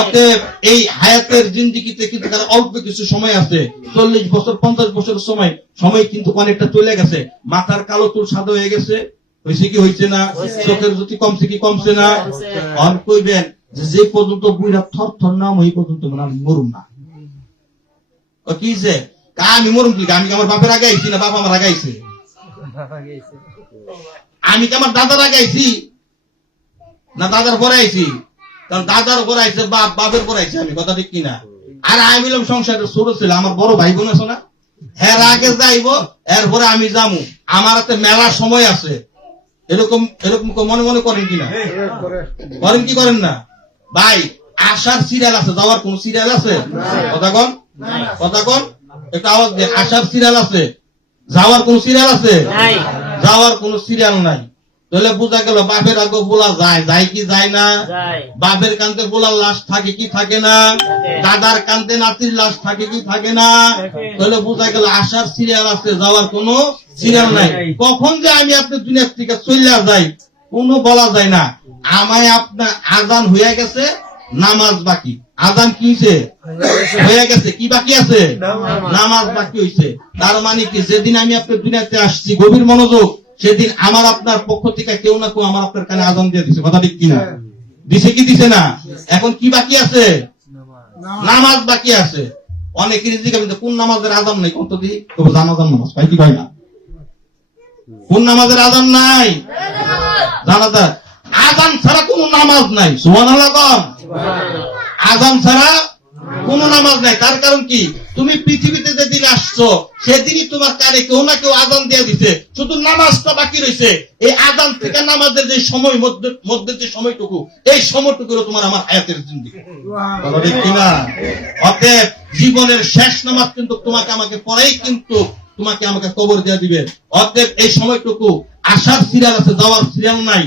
অতএব এই হায়াতের জিন্দেগিতে কিন্তু অল্প কিছু সময় আছে, 40 বছর 50 বছরের সময় কিন্তু অনেকটা চলে গেছে। মাথার কালো চুল সাদা হয়ে গেছে, হয়েছে কি হয়েছে না? চোখের জ্যোতি কমছে কি কমছে না? আর কইবেন যে পর্যন্ত বুইরা থর থর নাম ওই পর্যন্ত আমি মরুম না। কি যে আমি মরুম কি? আমি আমার বাপের আগে আইছি না বাপ আমার আগে আইছে? আমি কি আমার দাদার আগে আইছি না দাদার পরে আইছি? কারণ দাদার পরে আইছে বাপ, বাপের পরে আইছে আমি, কথা ঠিক কিনা? আর আমি মিলাম সংসারের ছোট ছিল, আমার বড় ভাই বোন আছে না, এর আগে যাইব, এরপরে আমি যাবো। আমার হাতে মেলা সময় আছে। এরকম এরকম মনে মনে করেন কিনা? করেন কি করেন না? ভাই আসার সিরিয়াল আছে, যাওয়ার কোন সিরিয়াল আছে? কথা কন, কথা কন, একটা আওয়াজ দেন। আসার সিরিয়াল আছে, যাওয়ার কোন সিরিয়াল আছে? যাওয়ার কোন সিরিয়াল নাই। তাহলে বোঝা গেল বাপের আগে বলা যায়, যায় কি যায় না? বাপের কান্দে বলার লাশ থাকে কি থাকে না? দাদার কান্দে নাতির লাশ থাকে কি থাকে না? তাহলে বোঝা গেল আসার সিরিয়াল আছে, যাওয়ার কোন সিরিয়াল নাই। কখন যে আমি আপনার দুনিয়ার থেকে চলে যাই কোনো বলা যায় না। আমায় আপনার আজান হয়ে গেছে, নামাজ বাকি। আজান কি হয়ে গেছে, কি বাকি আছে? নামাজ বাকি হয়েছে। তার মানে কি যেদিন আমি আপনার দুনিয়াতে আসছি, গভীর মনোযোগ, সেদিন আমার আপনার পক্ষ থেকে কেউ না কেউ আমার আপনার কানে আজান দিয়ে দিছে, কথা ঠিক কিনা? দিছে কি দিছে না? এখন কি বাকি আছে? নামাজ বাকি আছে। অনেকেরই জিজ্ঞাসা কোন নামাজের আজান নাই, কত দিই জানাজান নামাজ পাই কি পাই না? কোন নামাজের আজান নাই? জানাজা। আজান ছাড়া কোন নামাজ নাই। সুবহানাল্লাহ কম। আজান ছাড়া কোন নামাজ নাই। তার কারণ কি? তুমি পৃথিবীতে যেদিন আসছো সেদিনই তোমার কানে কেউ না কেউ আজান দিয়ে দিছে, শুধু নামাজটা বাকি রয়েছে। এই আজান থেকে নামাজের যে সময় মধ্যে যে সময়টুকু, এই সময়টুকু তোমার আমার হায়াতের জিন্দেগি, ঠিক কিনা? অতএব জীবনের শেষ নামাজ কিন্তু তোমাকে আমাকে পরেই কিন্তু তোমাকে আমাকে কবর দিয়ে দিবে। অতএব এই সময়টুকু আসার সিরিয়াল আছে, যাওয়ার সিরিয়াল নাই।